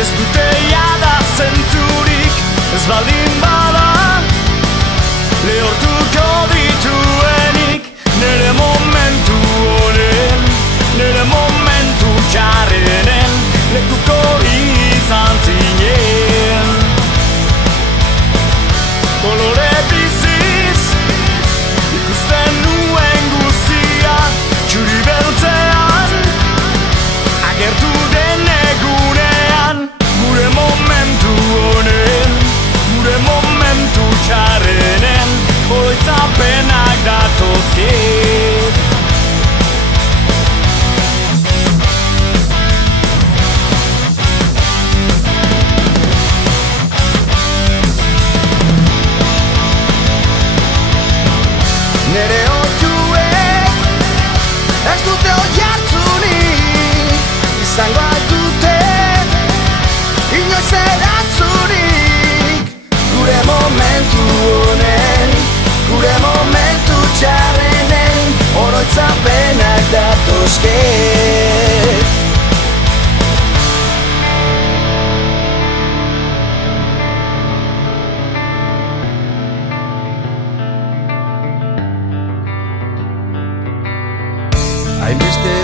Ez dute jada zentzurik, ez baldin bada lehortuko dituenik. Nere momentu honen, nere momentu txarrenen lekuko izan zinen. Kolore biziz ikusten nuen guztia, txuri beltzean agertu den egunean. Gure momentu honen, gure momentu txarrenen oroitzapenak datozkit. Nere oiuek ez dute oihartzunik, izango dute inoiz erantzunik. Gure momentu honen, gure momentu txarrenen oroitzapenak datozkit. Hainbeste